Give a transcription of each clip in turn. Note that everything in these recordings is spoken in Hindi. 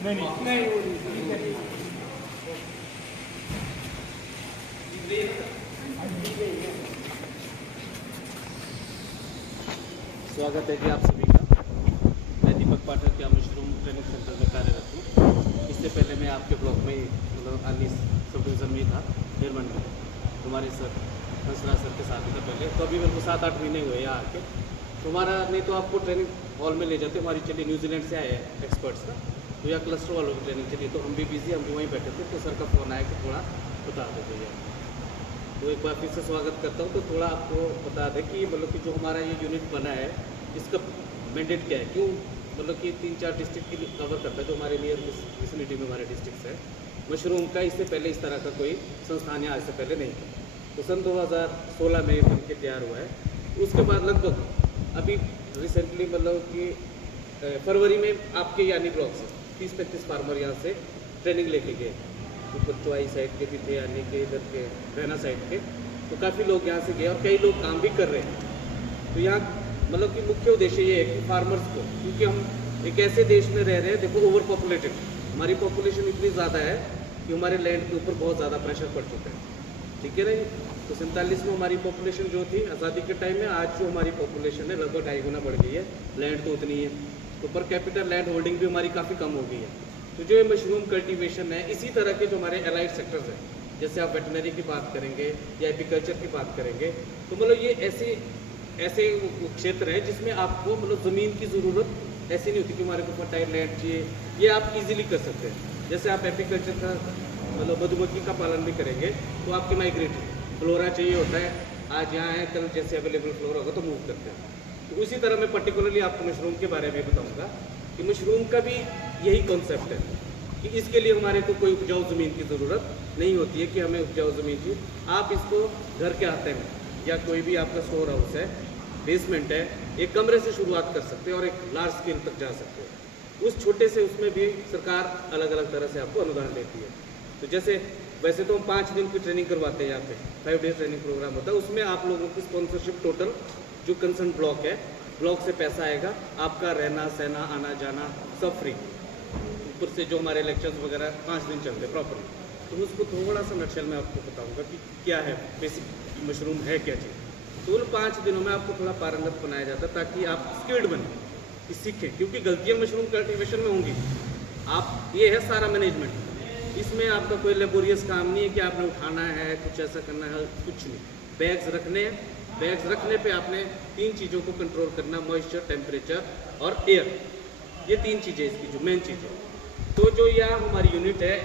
स्वागत है जी आप सभी का। मैं दीपक पाठक क्या मशरूम ट्रेनिंग सेंटर में कार्यरत हूँ। इससे पहले मैं आपके ब्लॉक में मतलब अन्य सब डिवीज़न में था, निर्मंड में हमारे सर हंसराज सर के साथ था पहले। तो अभी मेरे को 7-8 महीने हुए यहाँ आके। तो हमारा नहीं तो आपको ट्रेनिंग हॉल में ले जाते, हमारी चलिए न्यूजीलैंड से आए हैं एक्सपर्ट्स का, तो यहाँ क्लस्टर वालों की ट्रेनिंग चलिए। तो हम भी बिजी, हम भी वहीं बैठे थे, तो सर का फ़ोन आया कि थोड़ा बता दो भैया। तो एक बार फिर से स्वागत करता हूँ। तो थोड़ा आपको बता दें कि मतलब कि जो हमारा ये यूनिट बना है इसका मैंडेट क्या है, क्यों मतलब कि 3-4 डिस्ट्रिक्ट की कवर करता है जो हमारे नियर विसिनिटी में हमारे डिस्ट्रिक्ट है मशरूम का। इससे पहले इस तरह का कोई संस्थान यहाँ इससे पहले नहीं था। तो सन 2016 में बन के तैयार हुआ है। उसके बाद लगभग अभी रिसेंटली मतलब कि फरवरी में आपके यानी ब्लॉक से 30-35 फार्मर यहाँ से ट्रेनिंग लेके गए। ऊपर चौआई साइड के भी थे, यानी के इधर के रहना साइड के, तो काफ़ी लोग यहाँ से गए और कई लोग काम भी कर रहे हैं। तो यहाँ मतलब कि मुख्य उद्देश्य ये है कि फार्मर्स को, क्योंकि हम एक ऐसे देश में रह रहे हैं, देखो ओवर पॉपुलेटेड, हमारी पॉपुलेशन इतनी ज़्यादा है कि हमारे लैंड के ऊपर बहुत ज़्यादा प्रेशर पड़ चुका है, ठीक है ना। तो 47 में हमारी पॉपुलेशन जो थी आज़ादी के टाइम में, आज जो हमारी पॉपुलेशन है लगभग 2.5 गुना बढ़ गई है। लैंड तो उतनी है, तो पर कैपिटल लैंड होल्डिंग भी हमारी काफ़ी कम हो गई है। तो जो ये मशरूम कल्टीवेशन है, इसी तरह के जो हमारे एलाइड सेक्टर्स हैं, जैसे आप वेटनरी की बात करेंगे या एपीकल्चर की बात करेंगे, तो मतलब ये ऐसे क्षेत्र हैं जिसमें आपको मतलब ज़मीन की ज़रूरत ऐसी नहीं होती कि हमारे को फर्टाइल लैंड चाहिए, ये आप इजीली कर सकते हैं। जैसे आप एपीकल्चर का मतलब मधुमक्खी का पालन भी करेंगे तो आपके माइग्रेटरी फ्लोरा चाहिए होता है, आज यहाँ है कल जैसे अवेलेबल फ्लोरा होगा तो मूव करते हैं। तो उसी तरह मैं पर्टिकुलरली आपको मशरूम के बारे में बताऊँगा कि मशरूम का भी यही कॉन्सेप्ट है कि इसके लिए हमारे को कोई उपजाऊ ज़मीन की ज़रूरत नहीं होती है कि हमें उपजाऊ ज़मीन चाहिए। आप इसको घर के आते में या कोई भी आपका स्टोर हाउस है, बेसमेंट है, एक कमरे से शुरुआत कर सकते हैं और एक लार्ज स्केल तक जा सकते हैं। उस छोटे से उसमें भी सरकार अलग अलग तरह से आपको अनुदान देती है। तो जैसे वैसे तो हम 5 दिन की ट्रेनिंग करवाते हैं यहाँ पे, 5 डेज ट्रेनिंग प्रोग्राम होता है, उसमें आप लोगों की स्पॉन्सरशिप टोटल जो कंसर्न ब्लॉक है, ब्लॉक से पैसा आएगा, आपका रहना सहना आना जाना सब फ्री। ऊपर से जो हमारे लेक्चर्स वगैरह 5 दिन चलते हैं प्रॉपरली। तो उसको थोड़ा सा नक्शल में आपको बताऊंगा कि क्या है बेसिक मशरूम है क्या चीज़। तो उन 5 दिनों में आपको थोड़ा पारंगत बनाया जाता है ताकि आप स्किल्ड बने, सीखें, क्योंकि गलतियाँ मशरूम कल्टीवेशन में होंगी। आप ये है सारा मैनेजमेंट, इसमें आपका कोई लेबोरियस काम नहीं है कि आपने उठाना है, कुछ ऐसा करना है, कुछ नहीं। बैग्स रखने हैं, बैग्स रखने पे आपने 3 चीज़ों को कंट्रोल करना, मॉइस्चर, टेम्परेचर और एयर, ये 3 चीज़ें इसकी जो मेन चीज़ है। तो जो यहाँ हमारी यूनिट है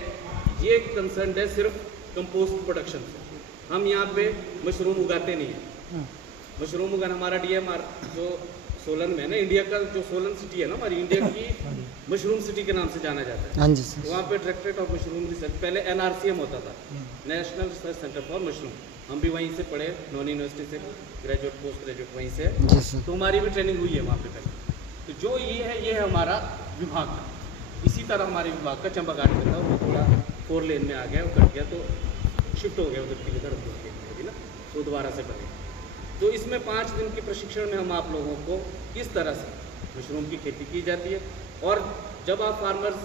ये कंसर्न है सिर्फ कंपोस्ट प्रोडक्शन से। हम यहाँ पे मशरूम उगाते नहीं हैं। मशरूम उगाना हमारा डीएमआर जो सोलन में है ना, इंडिया का जो सोलन सिटी है ना हमारी, इंडिया की मशरूम सिटी के नाम से जाना जाता है। हाँ जी सर। वहाँ पे डायरेक्टरेट ऑफ मशरूम रिसर्च, पहले NRCM होता था, national research centre for mushroom. हम भी वहीं से पढ़े, नॉन यूनिवर्सिटी से ग्रेजुएट पोस्ट ग्रेजुएट वहीं से जी सर। तो हमारी भी ट्रेनिंग हुई है वहाँ पे पहले। तो जो ये है हमारा विभाग। इसी तरह हमारे विभाग का चंबा घाट में था, वो थोड़ा 4 लेन में आ गया, वो कट गया तो शिफ्ट हो गया उधर की इधर ना, तो दोबारा से बने। तो इसमें 5 दिन के प्रशिक्षण में हम आप लोगों को किस तरह से मशरूम की खेती की जाती है, और जब आप फार्मर्स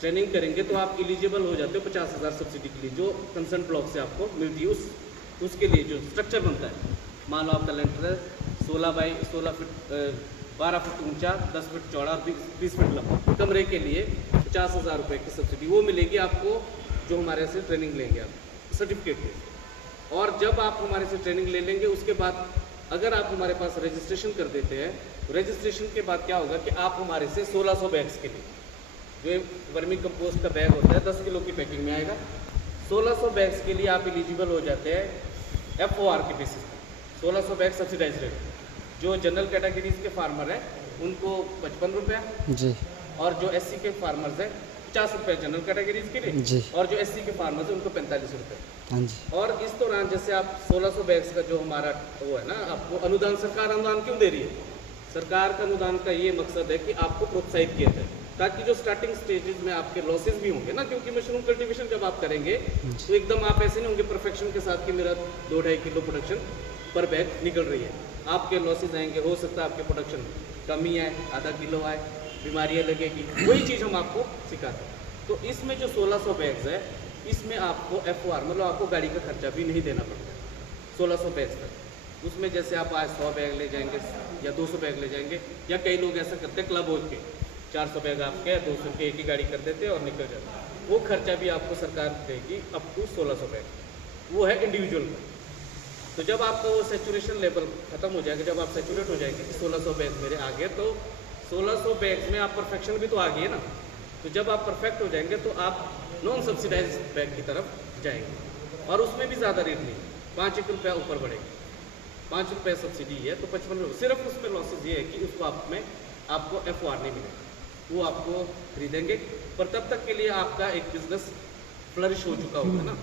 ट्रेनिंग करेंगे तो आप एलिजिबल हो जाते हो 50,000 सब्सिडी के लिए जो कंसर्न ब्लॉक से आपको मिलती है। उसके लिए जो स्ट्रक्चर बनता है, मान लो आपका लेंटर है 16 बाई 16 फीट 12 फीट ऊंचा, 10 फीट चौड़ा और 20 फीट लंबा, कमरे के लिए 50,000 रुपये की सब्सिडी वो मिलेगी आपको, जो हमारे से ट्रेनिंग लेंगे आप सर्टिफिकेट के। और जब आप हमारे से ट्रेनिंग ले लेंगे उसके बाद अगर आप हमारे पास रजिस्ट्रेशन कर देते हैं, तो रजिस्ट्रेशन के बाद क्या होगा कि आप हमारे से 1600 बैग्स के लिए, जो वर्मी कंपोस्ट का बैग होता है 10 किलो की पैकिंग में आएगा, 1600 बैग्स के लिए आप एलिजिबल हो जाते हैं FOR के बेसिस पर। 1600 बैग सब्सिडाइज रेट, जो जनरल कैटेगरीज के फार्मर हैं उनको 55 रुपये जी, और जो SC के फार्मर्स हैं 50 रुपये जनरल कैटेगरीज के लिए जी, और जो SC के फार्मर्स हैं उनको 45 रुपये। हाँ जी। और इस दौरान जैसे आप 1600 बैग्स का जो हमारा वो है ना, आपको अनुदान, सरकार अनुदान क्यों दे रही है? सरकार का अनुदान का ये मकसद है कि आपको प्रोत्साहित किया जाए, ताकि जो स्टार्टिंग स्टेजेस में आपके लॉसेस भी होंगे ना, क्योंकि मशरूम कल्टीवेशन जब आप करेंगे तो एकदम आप ऐसे नहीं होंगे परफेक्शन के साथ कि मेरा 2-2.5 किलो प्रोडक्शन पर बैग निकल रही है। आपके लॉसेस आएंगे, हो सकता है आपके प्रोडक्शन कमी आए, आधा किलो आए, बीमारियाँ लगेगी, वही चीज़ हम आपको सिखाते हैं। तो इसमें जो 1600 बैग्स है, इसमें आपको FOR मतलब आपको गाड़ी का खर्चा भी नहीं देना पड़ता है 1600 बैग्स तक। उसमें जैसे आप आज 100 बैग ले जाएंगे या 200 बैग ले जाएंगे, या कई लोग ऐसा करते हैं क्लब हो के 400 बैग आपके 200 के एक ही गाड़ी कर देते हैं और निकल जाते हैं, वो खर्चा भी आपको सरकार देगी अप टू 1600 बैग, वो है इंडिविजुअल का। तो जब आपका वो सेचुरेशन लेवल खत्म हो जाएगा, जब आप सेचुरेट हो जाएंगे कि 1600 बैग मेरे आ गए, तो 1600 बैग में आप परफेक्शन भी तो आ गई है ना। तो जब आप परफेक्ट हो जाएंगे तो आप नॉन सब्सिडाइज बैग की तरफ जाएंगे, और उसमें भी ज़्यादा रेट नहीं, 5 रुपया ऊपर बढ़ेगा। 5 रुपये सब्सिडी है तो 55 रुपये। सिर्फ उसमें लॉसेज ये है कि उसको आपको FOR नहीं मिलेगा, वो आपको खरीदेंगे, पर तब तक के लिए आपका एक बिजनेस फ्लरिश हो चुका होगा ना।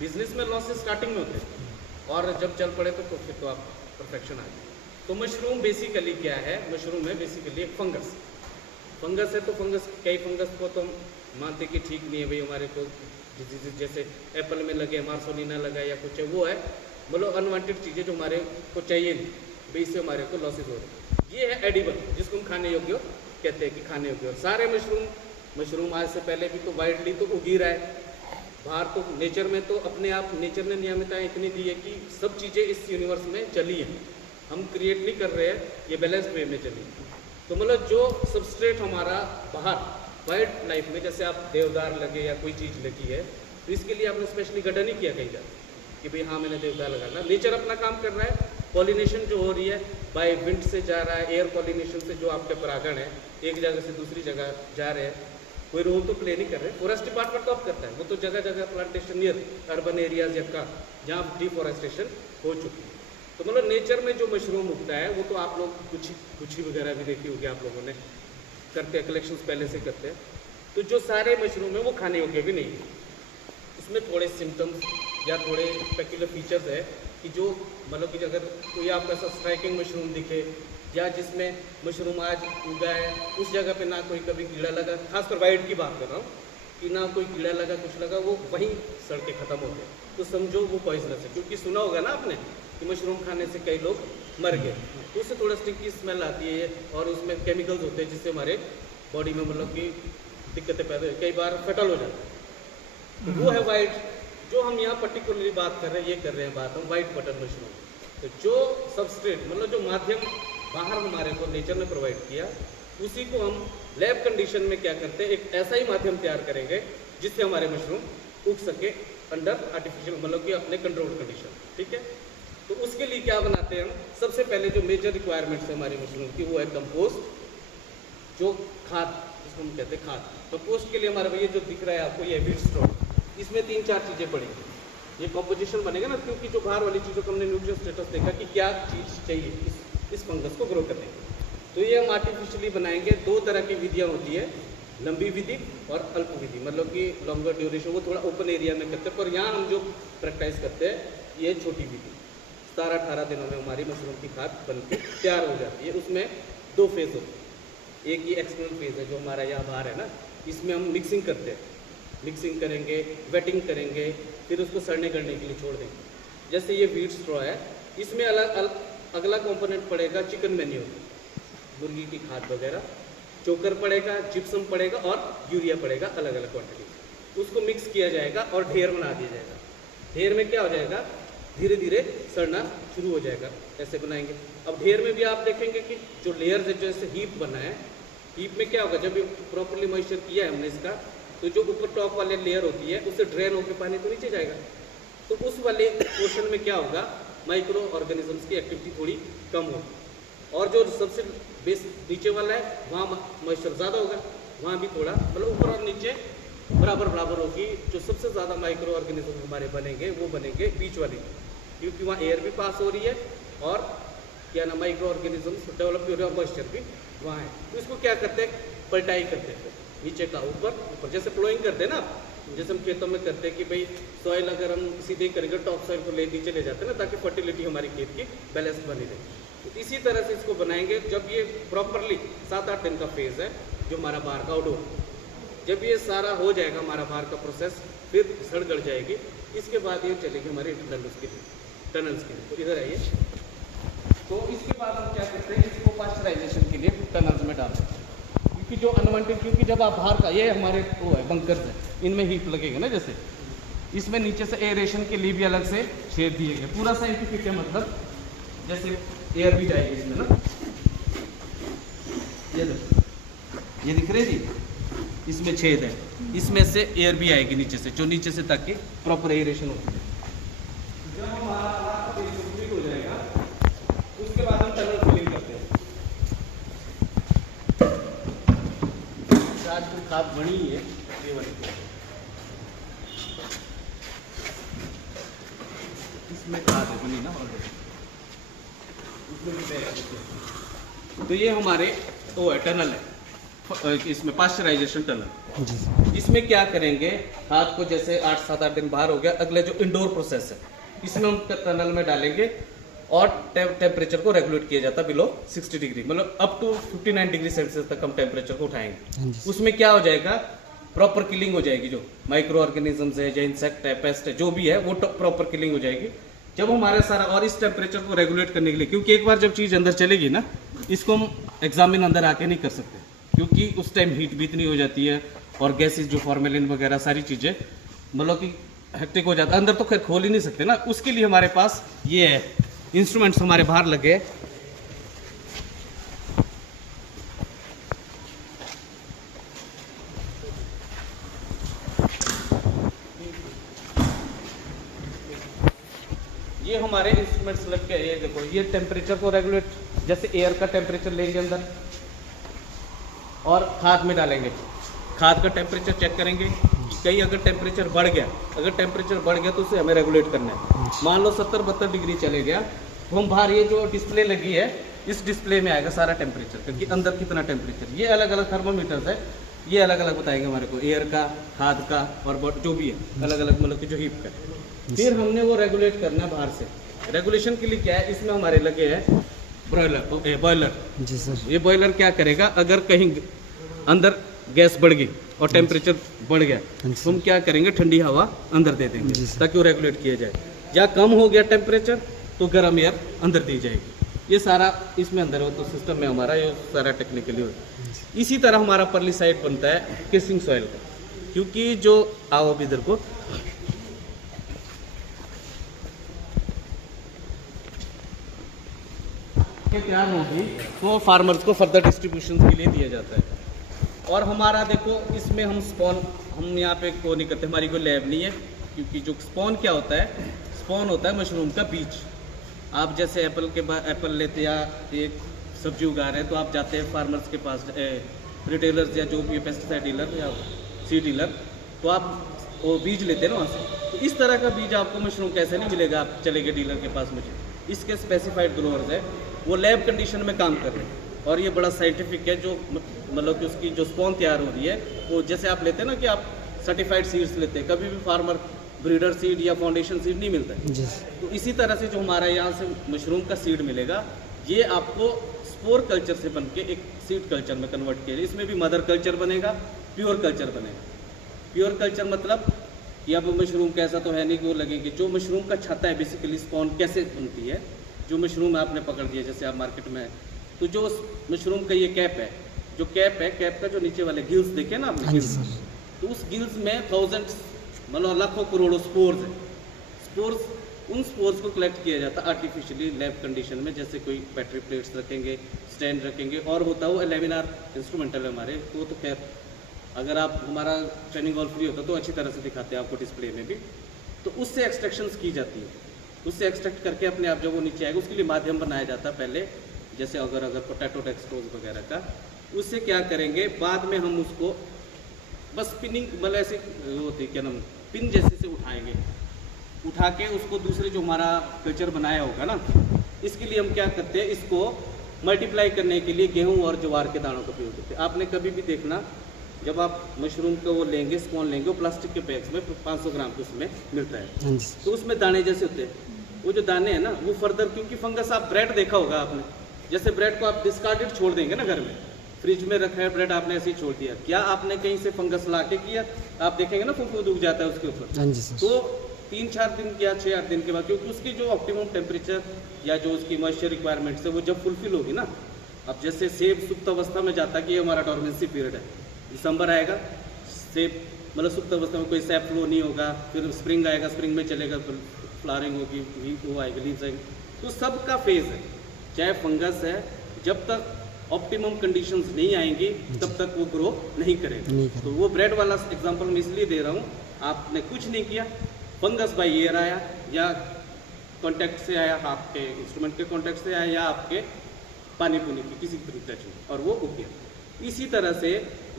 बिजनेस में लॉसेज स्टार्टिंग में होते हैं, और जब चल पड़े तो फिर तो आप परफेक्शन आ जाए। तो मशरूम बेसिकली क्या है? मशरूम है बेसिकली एक फंगस है। तो फंगस, कई फंगस को तो हम मानते कि ठीक नहीं है भाई, हमारे को डिजीज जैसे एप्पल में लगे, मार्सोलिना लगा या कुछ है, वो है मतलब अनवांटेड चीज़ें जो हमारे को चाहिए नहीं भाई, इससे हमारे को लॉसेज हो रहे। ये है एडिबल, जिसको हम खाने योग्य कहते हैं कि खाने योग्य। सारे मशरूम आज से पहले भी तो वाइडली तो उगी रहा है बाहर, तो नेचर में तो अपने आप नेचर ने नियमितताएँ इतनी दी है कि सब चीज़ें इस यूनिवर्स में चली है, हम क्रिएट नहीं कर रहे हैं, ये बैलेंस्ड वे में चली। तो मतलब जो सबस्ट्रेट हमारा बाहर वाइल्ड लाइफ में, जैसे आप देवदार लगे या कोई चीज़ लगी है, तो इसके लिए आपने स्पेशली गड्ढा नहीं किया कहीं जाकर कि भाई हाँ मैंने देवदार लगाना। नेचर अपना काम कर रहा है, पॉलिनेशन जो हो रही है बाय विंड से जा रहा है, एयर पॉलिनेशन से जो आपके परागण है एक जगह से दूसरी जगह जा रहे हैं, कोई रोल तो प्ले नहीं कर रहे। फॉरेस्ट डिपार्टमेंट तो अब करता है, वो तो जगह जगह प्लांटेशन नियर अर्बन एरियाज या का जहाँ डिफॉरेस्टेशन हो चुकी है। तो मतलब नेचर में जो मशरूम उगता है वो तो आप लोग गुच्छी वगैरह भी देखी होगी आप लोगों ने, करते हैं कलेक्शन पहले से करते हैं। तो जो सारे मशरूम है वो खाने योग्य भी नहीं है, इसमें थोड़े सिम्टम्स या थोड़े पेक्युलर फीचर्स है कि जो मतलब कि अगर कोई आपको ऐसा स्ट्राइकिंग मशरूम दिखे, या जिसमें मशरूम आज उगा है उस जगह पे ना कोई कभी कीड़ा लगा, खासकर वाइट की बात कर रहा हूँ कि ना कोई कीड़ा लगा कुछ लगा, वो वहीं सड़ के ख़त्म हो गए, तो समझो वो पॉइजनस है। क्योंकि सुना होगा ना आपने कि मशरूम खाने से कई लोग मर गए, तो उससे थोड़ा स्टिकी स्मेल आती है और उसमें केमिकल्स होते हैं जिससे हमारे बॉडी में मतलब कि दिक्कतें पैदा हो, कई बार फेटल हो जाता है। तो वो है वाइट, जो हम यहाँ पर्टिकुलरली बात कर रहे हैं, ये कर रहे हैं बात हम वाइट बटन मशरूम। तो जो सबस्ट्रेट मतलब जो माध्यम बाहर हमारे को नेचर ने प्रोवाइड किया, उसी को हम लैब कंडीशन में क्या करते हैं, एक ऐसा ही माध्यम तैयार करेंगे जिससे हमारे मशरूम उग सके अंडर आर्टिफिशियल मतलब कि अपने कंट्रोल्ड कंडीशन। ठीक है, तो उसके लिए क्या बनाते हैं हम? सबसे पहले जो मेजर रिक्वायरमेंट्स है हमारी मशरूम की वो है कंपोस्ट, जो खाद जिसको हम कहते हैं खाद। कंपोस्ट के लिए हमारा भैया जो दिख रहा है आपको ये वीट स्ट्रॉ, इसमें 3-4 चीज़ें पड़ेंगी, ये कॉम्पोजिशन बनेगा ना, क्योंकि जो बाहर वाली चीज़ों को हमने न्यूट्रिशन स्टेटस देखा कि क्या चीज़ चाहिए इस फंगस को ग्रो करने के, तो ये हम आर्टिफिशियली बनाएंगे। 2 तरह की विधियाँ होती है, लंबी विधि और अल्प विधि, मतलब कि लॉन्गर ड्यूरेशन वो थोड़ा ओपन एरिया में करते हैं, पर यहाँ हम जो प्रैक्टिस करते हैं ये छोटी विधि। 17-18 दिनों में हमारी मशरूम की खाद बनके तैयार हो जाती है। उसमें 2 फेज़ होते हैं, एक ही एक्सटर्नल फेज़ है जो हमारा यहाँ बाहर है ना, इसमें हम मिक्सिंग करते हैं, मिक्सिंग करेंगे, वेटिंग करेंगे, फिर उसको सड़ने गलने के लिए छोड़ देंगे। जैसे ये वीट स्ट्रॉ है, इसमें अगला कंपोनेंट पड़ेगा चिकन मैन्योर, मुर्गी की खाद वगैरह, चोकर पड़ेगा, जिप्सम पड़ेगा और यूरिया पड़ेगा अलग अलग क्वांटिटी। उसको मिक्स किया जाएगा और ढेर बना दिया जाएगा। ढेर में क्या हो जाएगा, धीरे धीरे सड़ना शुरू हो जाएगा। ऐसे बनाएंगे। अब ढेर में भी आप देखेंगे कि जो लेयर्स है, जैसे हीप बना है, हीप में क्या होगा, जब ये प्रॉपरली मॉइस्चर किया है हमने इसका, तो जो ऊपर टॉप वाले लेयर होती है उससे ड्रेन होकर पानी तो नीचे जाएगा, तो उस वाले पोर्शन में क्या होगा, माइक्रो ऑर्गेनिजम्स की एक्टिविटी थोड़ी कम होगी। और जो सबसे बेस नीचे वाला है वहाँ मॉइस्चर ज़्यादा होगा, वहाँ भी थोड़ा मतलब ऊपर और नीचे बराबर होगी। जो सबसे ज़्यादा माइक्रो ऑर्गेनिज्म हमारे बनेंगे वो बनेंगे बीच वाली, क्योंकि वहाँ एयर भी पास हो रही है और क्या ना माइक्रो ऑर्गेनिजम्स डेवलप हो रहे हैं, मॉइस्चर भी वहाँ है। तो इसको क्या करते हैं, पलटाई करते हैं, नीचे का ऊपर, जैसे प्लोइंग करते हैं ना, जैसे हम खेतों में करते हैं कि भाई सॉइल अगर हम सीधे करेंगे टॉप सॉइल को नीचे ले जाते हैं ना, ताकि फर्टिलिटी हमारी खेत की बैलेंस बनी रहे। तो इसी तरह से इसको बनाएंगे। जब ये प्रॉपरली 7-8 दिन का फेज़ है जो हमारा बाहर का आउटडोर, जब ये सारा हो जाएगा हमारा बाहर का प्रोसेस, फिर सड़ गड़ जाएगी, इसके बाद ये चलेगी हमारे टनल्स के लिए। तो इधर आइए, तो इसके बाद हम क्या करते हैं, इसको पास्चराइजेशन के लिए टनल्स में डालते हैं। क्योंकि जो अनवांटेड, क्योंकि जब आप बाहर का, ये हमारे वो है बंकर्स है, इनमें हीट लगेगा ना, जैसे इसमें नीचे से एयरेशन के लिए भी अलग से छेद दिए गए, पूरा साइंटिफिक है, मतलब जैसे एयर भी जाएगी इसमें ना, ये दिख रहे जी, इसमें छेद है, इसमें से एयर भी आएगी नीचे से, जो नीचे से, ताकि प्रॉपर एयरेशन हो। जब हमारा कंप्लीट हो जाएगा उसके बाद हम टनल फिलिंग करते हैं। आज की खाद बनी है ये वाली, इसमें खाद है बनी ना ऑलरेडी, उसमें भी बैग। तो ये हमारे वो है टनल है, इसमें पाश्चराइजेशन टनल। इसमें क्या करेंगे, खाद को जैसे 8-7-8 दिन बाहर हो गया, अगले जो इंडोर प्रोसेस है इसमें हम टनल में डालेंगे और टेम्परेचर को रेगुलेट किया जाता है बिलो 60 डिग्री, मतलब अप टू 59 डिग्री सेल्सियस तक हम टेम्परेचर को उठाएंगे। उसमें क्या हो जाएगा, प्रॉपर किलिंग हो जाएगी, जो माइक्रो ऑर्गेनिजम्स है, जो इंसेक्ट है, पेस्ट है, जो भी है वो प्रॉपर किलिंग हो जाएगी। जब हमारे सारा, और इस टेम्परेचर को रेगुलेट करने के लिए, क्योंकि एक बार जब चीज़ अंदर चलेगी ना, इसको हम एग्जामिन अंदर आके नहीं कर सकते, क्योंकि उस टाइम हीट भी इतनी हो जाती है और गैसेज जो फॉर्मेलिन वगैरह सारी चीज़ें मतलब कि हेक्टिक हो जाता है, अंदर तो खैर खोल ही नहीं सकते ना। उसके लिए हमारे पास ये है इंस्ट्रूमेंट्स हमारे बाहर लगे, ये हमारे इंस्ट्रूमेंट्स लग के, ये देखो, ये टेम्परेचर को रेगुलेट, जैसे एयर का टेम्परेचर लेंगे अंदर और खाद में डालेंगे, खाद का टेम्परेचर चेक करेंगे, कहीं अगर टेम्परेचर बढ़ गया, तो उसे हमें रेगुलेट करना है। मान लो 70-72 डिग्री चले गया, तो हम बाहर ये जो डिस्प्ले लगी है, इस डिस्प्ले में आएगा सारा टेम्परेचर, क्योंकि अंदर कितना टेम्परेचर, ये अलग अलग थर्मोमीटर्स है, ये अलग अलग बताएंगे हमारे को, एयर का, खाद का और जो भी है अलग अलग, मतलब कि जो हीट का। फिर हमने वो रेगुलेट करना है बाहर से। रेगुलेशन के लिए क्या है, इसमें हमारे लगे हैं बॉयलर। जी सर। ये बॉयलर क्या करेगा, अगर कहीं अंदर गैस बढ़ गई और टेम्परेचर बढ़ गया, तो हम क्या करेंगे, ठंडी हवा अंदर दे देंगे ताकि वो रेगुलेट किया जाए। या कम हो गया टेम्परेचर तो गर्म एयर अंदर दी जाएगी। ये सारा इसमें अंदर हो, तो सिस्टम में हमारा ये सारा टेक्निकली हो। इसी तरह हमारा परली साइड बनता है केसिंग सॉइल का, क्योंकि जो आओ अभी इधर को, तैयार होगी तो फार्मर्स को फर्दर डिस्ट्रीब्यूशन के लिए दिया जाता है। और हमारा देखो, इसमें हम स्पॉन, हम यहाँ पे को नहीं करते, हमारी कोई लैब नहीं है, क्योंकि जो स्पॉन क्या होता है, स्पॉन होता है मशरूम का बीज। आप जैसे एप्पल लेते या एक सब्जी उगा रहे हैं, तो आप जाते हैं फार्मर्स के पास, रिटेलर्स या जो भी पेस्टिसाइड डीलर या सीड डीलर, तो आप वो बीज लेते हैं ना वहाँ से। तो इस तरह का बीज आपको मशरूम कैसे नहीं मिलेगा, आप चले गए डीलर के पास, मुझे इसके स्पेसिफाइड ग्रोअर्स है, वो लैब कंडीशन में काम कर रहे हैं। और ये बड़ा साइंटिफिक है, जो मतलब कि उसकी जो स्पॉन तैयार हो रही है, वो जैसे आप लेते हैं ना कि आप सर्टिफाइड सीड्स लेते हैं, कभी भी फार्मर ब्रीडर सीड या फाउंडेशन सीड नहीं मिलता है। तो इसी तरह से जो हमारा यहाँ से मशरूम का सीड मिलेगा, ये आपको स्पोर कल्चर से बन के एक सीड कल्चर में कन्वर्ट किया जाए। इसमें भी मदर कल्चर बनेगा, प्योर कल्चर बनेगा। प्योर कल्चर मतलब कि अब मशरूम कैसा तो है नहीं कि वो लगेगी, जो मशरूम का छत्ता है बेसिकली, स्पॉन कैसे बनती है, जो मशरूम आपने पकड़ दिया, जैसे आप मार्केट में, तो जो मशरूम का ये कैप है, जो कैप है, कैप का जो नीचे वाले गिल्स देखे ना आपने, तो उस गिल्स में थाउजेंड्स, मतलब लाखों करोड़ों स्पोर्स है। स्पोर्स, उन स्पोर्स को कलेक्ट किया जाता है आर्टिफिशियली लैब कंडीशन में, जैसे कोई बैटरी प्लेट्स रखेंगे, स्टैंड रखेंगे, और होता है वो लेमिनार इंस्ट्रूमेंटल है हमारे, तो खैर अगर आप हमारा ट्रेनिंग हॉल फ्री होता तो अच्छी तरह से दिखाते हैं आपको डिस्प्ले में भी। तो उससे एक्सट्रैक्शंस की जाती है, उससे एक्सट्रैक्ट करके अपने आप जब वो नीचे आएगा, उसके लिए माध्यम बनाया जाता है पहले, जैसे अगर पोटैटो डेक्सट्रोज वगैरह का। उससे क्या करेंगे, बाद में हम उसको बस स्पिनिंग, मतलब ऐसे होती है क्या नाम, पिन जैसे से उठाएंगे, उठा के उसको दूसरे जो हमारा कल्चर बनाया होगा ना, इसके लिए हम क्या करते हैं, इसको मल्टीप्लाई करने के लिए गेहूं और ज्वार के दानों का उपयोग करते हैं। आपने कभी भी देखना, जब आप मशरूम को वो लेंगे, स्पॉन लेंगे, वो प्लास्टिक के बैग्स में 500 ग्राम के उसमें मिलता है, तो उसमें दाने जैसे होते हैं। वो जो दाने हैं ना, वो फर्दर, क्योंकि फंगस, आप ब्रेड देखा होगा आपने, जैसे ब्रेड को आप डिस्कार्डेड छोड़ देंगे ना घर में, फ्रिज में रखा है ब्रेड, आपने ऐसे ही छोड़ दिया, क्या आपने कहीं से फंगस ला के किया, आप देखेंगे ना फूफूद उग जाता है उसके ऊपर। तो 3-4 दिन या 6-8 दिन के बाद, क्योंकि उसकी जो ऑप्टिमम टेम्परेचर या जो उसकी मॉइस्चर रिक्वायरमेंट्स है, वो जब फुलफिल होगी ना, अब जैसे सेब सुप्त अवस्था में जाता है कि ये हमारा डोरमेंसी पीरियड है, दिसंबर आएगा सेब मतलब सुप्त अवस्था में कोई सैप फ्लो नहीं होगा, फिर स्प्रिंग आएगा, स्प्रिंग में चलेगा, फ्लावरिंग होगी, वो आएगी, लीव्स आएंगे। तो सबका फेज है, चाहे फंगस है, जब तक ऑप्टिमम कंडीशंस नहीं आएंगी तब तक वो ग्रो नहीं करेगा। तो वो ब्रेड वाला एग्जांपल मैं इसलिए दे रहा हूँ, आपने कुछ नहीं किया, फंगस बाय एयर आया या कांटेक्ट से आया, आपके इंस्ट्रूमेंट के कांटेक्ट से आया या आपके पानी पुनी की किसी तरीके टच में, और वो उग गया। इसी तरह से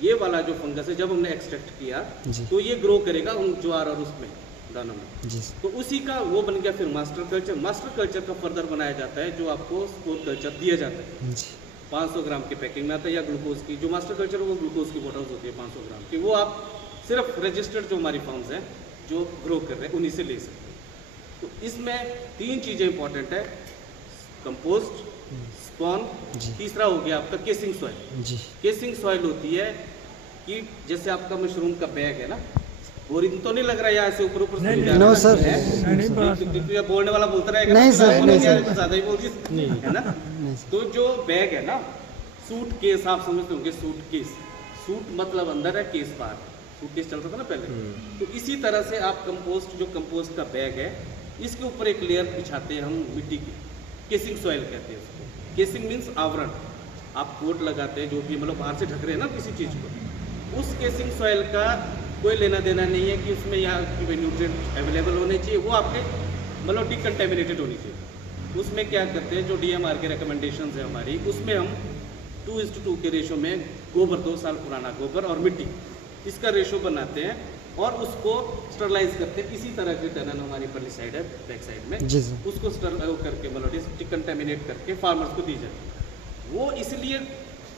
ये वाला जो फंगस है जब हमने एक्सट्रैक्ट किया तो ये ग्रो करेगा उन ज्वार और उसमें दानों में। तो उसी का वो बन गया फिर मास्टर कल्चर। मास्टर कल्चर का फर्दर बनाया जाता है जो आपको स्पोर कल्चर दिया जाता है, 500 ग्राम की पैकिंग में आता है, या ग्लूकोज की, जो मास्टर कल्चर वो ग्लूकोज की बोटल्स होती है 500 ग्राम की, वो आप सिर्फ रजिस्टर्ड जो हमारी फार्म्स हैं जो ग्रो कर रहे हैं उन्हीं से ले सकते हैं। तो इसमें 3 चीज़ें इंपॉर्टेंट है, कंपोस्ट, स्पॉन, तीसरा हो गया आपका केसिंग सॉइल। केसिंग सॉइल होती है कि जैसे आपका मशरूम का बैग है ना, बोरिंग तो नहीं लग रहा है यहाँ से ऊपर ऊपर नो सर, बोलने वाला बोलता रहेगा, नहीं सर, नहीं सर, ज्यादा ही बोल है ना। तो जो बैग है ना, सूट केस आप समझते होंगे, सूट केस, सूट मतलब अंदर है, केस बाहर, सूट केस चलता था ना पहले। तो इसी तरह से आप कंपोस्ट, जो कंपोस्ट का बैग है, इसके ऊपर एक लेयर बिछाते हैं हम मिट्टी की, केसिंग सॉइल कहते हैं उसको। केसिंग मीन्स आवरण, आप कोट लगाते हैं जो भी मतलब बाहर से ढक रहे हैं ना किसी चीज़ को, उस केसिंग सॉइल का कोई लेना देना नहीं है कि उसमें या न्यूट्रिएंट अवेलेबल होने चाहिए, वो आपके मतलब डिकंटेमिनेटेड होनी चाहिए। उसमें क्या करते हैं, जो DMR के रिकमेंडेशंस है हमारी, उसमें हम 2:2 के रेशो में गोबर, 2 साल पुराना गोबर और मिट्टी, इसका रेशो बनाते हैं और उसको स्टरलाइज करते हैं। इसी तरह की टनल हमारी परली साइड है, बैक साइड में, उसको स्टरलाइज करके मतलब डिकंटेमिनेट करके फार्मर्स को दी जाती है। वो इसलिए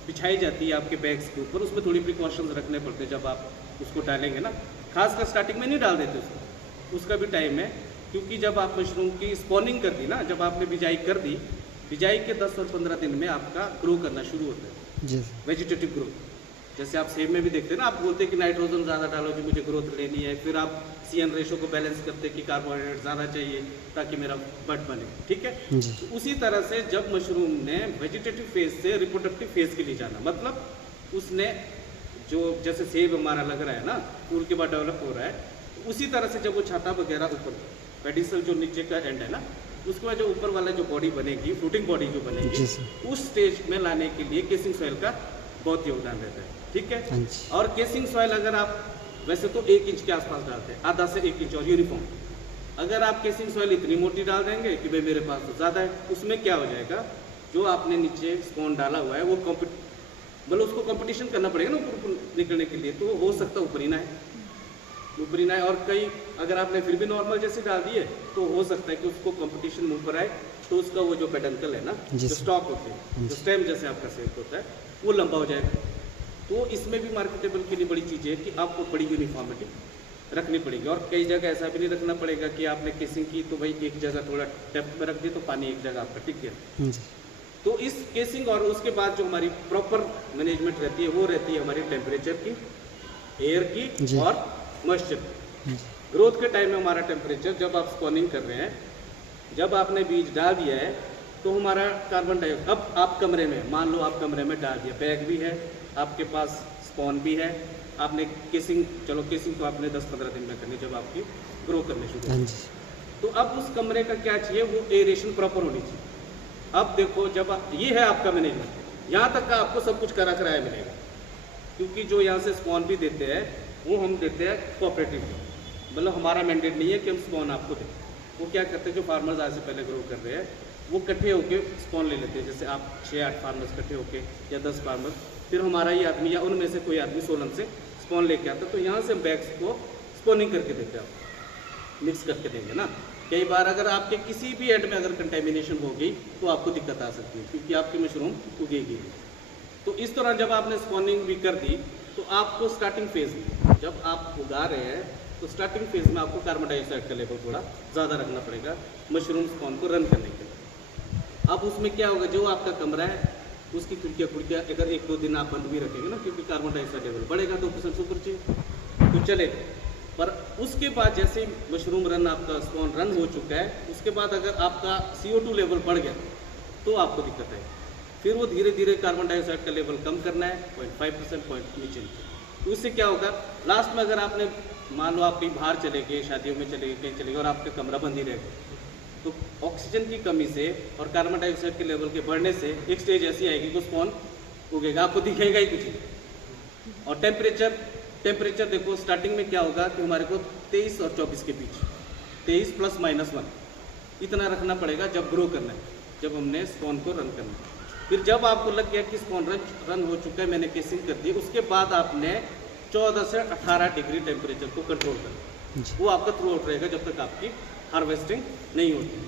बिछाई जाती है आपके बैग्स के ऊपर, उसमें थोड़ी प्रिकॉशंस रखने पड़ते हैं जब आप उसको डालेंगे ना, खासकर स्टार्टिंग में नहीं डाल देते उसका भी टाइम है, क्योंकि जब आप मशरूम की स्पॉनिंग कर दी ना, जब आपने बिजाई कर दी, बिजाई के 10 और 15 दिन में आपका ग्रो करना शुरू होता है, वेजिटेटिव ग्रोथ। जैसे आप सेब में भी देखते हैं ना, आप बोलते हैं कि नाइट्रोजन ज़्यादा डालो जी मुझे ग्रोथ लेनी है, फिर आप CN रेशो को बैलेंस करते हैं कि कार्बोहाइड्रेट ज़्यादा चाहिए ताकि मेरा बड बने, ठीक है। तो उसी तरह से जब मशरूम ने वेजिटेटिव फेज से रिप्रोडक्टिव फेज के लिए जाना, मतलब उसने जो जैसे सेब हमारा लग रहा है ना, फूल के बाद डेवलप हो रहा है, उसी तरह से जब वो छाता वगैरह ऊपर पेडिसल जो नीचे का एंड है ना, उसके बाद जो ऊपर वाला जो बॉडी बनेगी, फ्रूटिंग बॉडी जो बनेगी, उस स्टेज में लाने के लिए केसिंग सॉइल का बहुत योगदान रहता है, ठीक है। और केसिंग सॉइल अगर आप वैसे तो 1 इंच के आसपास डालते हैं, आधा से 1 इंच और यूनिफॉर्म। अगर आप केसिंग सॉइल इतनी मोटी डाल देंगे कि भाई मेरे पास तो ज़्यादा है, उसमें क्या हो जाएगा, जो आपने नीचे स्पॉन डाला हुआ है वो मतलब उसको कंपटीशन करना पड़ेगा ना ऊपर निकलने के लिए, तो हो सकता है ऊपर ही ना है, ऊपर ही ना है। और कई अगर आपने फिर भी नॉर्मल जैसे डाल दिए तो हो सकता है कि उसको कंपटीशन में ऊपर आए, तो उसका वो जो पेडंकल है ना, जो स्टॉक होते हैं, जो स्टेम जैसे आपका सेप होता है, वो लंबा हो जाएगा। तो इसमें भी मार्केटेबल के लिए बड़ी चीज़ है कि आपको बड़ी यूनिफॉर्मिटी रखनी पड़ेगी। और कई जगह ऐसा भी नहीं रखना पड़ेगा कि आपने केसिंग की तो भाई एक जगह थोड़ा डेप्थ में रख दी तो पानी एक जगह आपका टिक गया। तो इस केसिंग और उसके बाद जो हमारी प्रॉपर मैनेजमेंट रहती है वो रहती है हमारी टेम्परेचर की, एयर की और मॉइस्चर की। ग्रोथ के टाइम में हमारा टेम्परेचर, जब आप स्पॉनिंग कर रहे हैं, जब आपने बीज डाल दिया है तो हमारा कार्बन डाइऑक्साइड, अब आप कमरे में, मान लो आप कमरे में डाल दिया, बैग भी है आपके पास, स्पॉन भी है, आपने केसिंग, चलो केसिंग तो आपने 10-15 दिन में करनी जब आपकी ग्रो करने शुरू होगी, तो अब उस कमरे का क्या चाहिए, वो एरेशन प्रॉपर होनी चाहिए। अब देखो, जब ये है आपका मैनेजमेंट, यहाँ तक का आपको सब कुछ करा कराया मिलेगा, क्योंकि जो यहाँ से स्पॉन भी देते हैं वो हम देते हैं कोऑपरेटिव, मतलब हमारा मैंडेट नहीं है कि हम स्पॉन आपको दें। वो क्या करते हैं, जो फार्मर्स आज से पहले ग्रो कर रहे हैं वो इकट्ठे होके स्पॉन ले लेते हैं, जैसे आप 6-8 फार्मर्स इकट्ठे होके या 10 फार्मर्स, फिर हमारा ही आदमी या उनमें से कोई आदमी सोलन से स्पॉन लेके आता, तो यहाँ से हम बैग्स को स्पॉनिंग करके देते हैं, आप मिक्स करके देंगे ना। कई बार अगर आपके किसी भी एंड में अगर कंटेमिनेशन हो गई तो आपको दिक्कत आ सकती है, क्योंकि आपकी मशरूम उगेगी। तो इस तरह जब आपने स्पॉनिंग भी कर दी तो आपको स्टार्टिंग फेज में, जब आप उगा रहे हैं तो स्टार्टिंग फेज में आपको कार्बन डाइऑक्साइड का लेवल थोड़ा ज़्यादा रखना पड़ेगा मशरूम स्पॉन को रन करने के लिए। अब उसमें क्या होगा, जो आपका कमरा है उसकी खिड़कियाँ अगर 1-2 दिन आप बंद भी रखेंगे ना, क्योंकि कार्बन डाइऑक्साइड लेवल बढ़ेगा तो ऑक्सीजन ऊपर चाहिए तो चलेगा। पर उसके बाद जैसे मशरूम रन, आपका स्पॉन रन हो चुका है, उसके बाद अगर आपका CO2 लेवल बढ़ गया तो आपको दिक्कत है। फिर वो धीरे धीरे कार्बन डाइऑक्साइड का लेवल कम करना है, 0.5% पॉइंट नीचे नीचे। तो उससे क्या होगा, लास्ट में अगर आपने मान लो आप कहीं बाहर चले गए, शादियों में चले गए, कहीं चले गए और आपका कमरा बंद ही रह गया, तो ऑक्सीजन की कमी से और कार्बन डाइऑक्साइड के लेवल के बढ़ने से एक स्टेज ऐसी आएगी कि स्पॉन उगेगा, आपको दिखेगा ही कुछ नहीं। और टेम्परेचर देखो स्टार्टिंग में क्या होगा कि हमारे को 23 और 24 के बीच, 23 +-1 इतना रखना पड़ेगा जब ग्रो करना है, जब हमने स्पॉन को रन करना है। फिर जब आपको लग गया कि स्पॉन रन हो चुका है, मैंने केसिंग कर दी, उसके बाद आपने 14 से 18 डिग्री टेम्परेचर को कंट्रोल करना, वो आपका थ्रू आउट रहेगा जब तक आपकी हार्वेस्टिंग नहीं होती।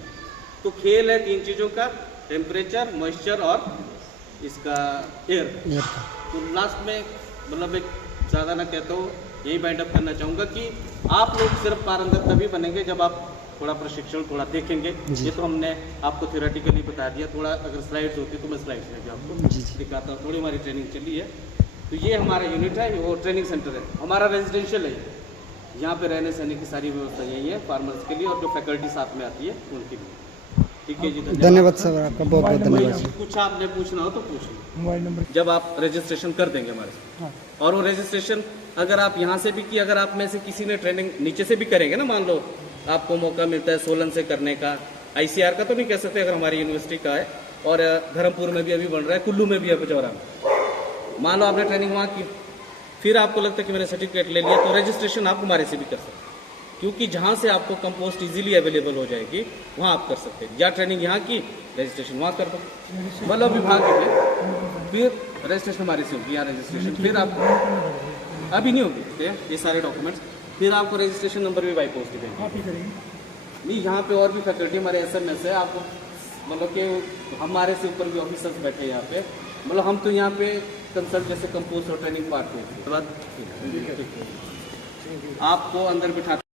तो खेल है 3 चीज़ों का, टेम्परेचर, मॉइस्चर और इसका एयर। तो लास्ट में मतलब एक ज़्यादा ना कहता हूँ, यही बाइंड अप करना चाहूँगा कि आप लोग सिर्फ पारंगत तभी बनेंगे जब आप थोड़ा प्रशिक्षण थोड़ा देखेंगे। ये तो हमने आपको थियोरेटिकली बता दिया, थोड़ा अगर स्लाइड्स होती तो मैं स्लाइड्स में भी आपको दिखाता हूँ। थोड़ी हमारी ट्रेनिंग चली है। तो ये हमारा यूनिट है, वो ट्रेनिंग सेंटर है हमारा, रेजिडेंशियल है। यहाँ पे रहने सहने की सारी व्यवस्था यही है फार्मर्स के लिए, और जो फैकल्टी साथ में आती है उनके लिए। ठीक है जी, धन्यवाद सर, आपका बहुत बहुत धन्यवाद। कुछ आपने पूछना हो तो पूछ लो, मोबाइल नंबर जब आप रजिस्ट्रेशन कर देंगे हमारे साथ। और वो रजिस्ट्रेशन अगर आप यहाँ से भी की, अगर आप में से किसी ने ट्रेनिंग नीचे से भी करेंगे ना, मान लो आपको मौका मिलता है सोलन से करने का, ICR का तो नहीं कह सकते, अगर हमारी यूनिवर्सिटी का है, और धर्मपुर में भी अभी बन रहा है, कुल्लू में भी है, पचौरा में, मान लो आपने ट्रेनिंग वहाँ की, फिर आपको लगता है कि मैंने सर्टिफिकेट ले लिया, तो रजिस्ट्रेशन आप हमारे से भी कर सकते हैं, क्योंकि जहाँ से आपको कंपोस्ट इजीली अवेलेबल हो जाएगी वहाँ आप कर सकते हैं। या ट्रेनिंग यहाँ की, रजिस्ट्रेशन वहाँ कर दो, मतलब विभाग के, फिर रजिस्ट्रेशन हमारे से होगी, यहाँ रजिस्ट्रेशन फिर आप अभी नहीं होगी ये सारे डॉक्यूमेंट्स, फिर आपको रजिस्ट्रेशन नंबर भी बाई पोस्ट देंगे। नहीं, यहाँ पे और भी फैकल्टी हमारे SMS है, आपको मतलब कि हमारे से ऊपर भी ऑफिसर्स बैठे हैं यहाँ पे, मतलब हम तो यहाँ पे कंसल्ट जैसे कंपोस्ट और ट्रेनिंग पार्ट में आपको अंदर बिठा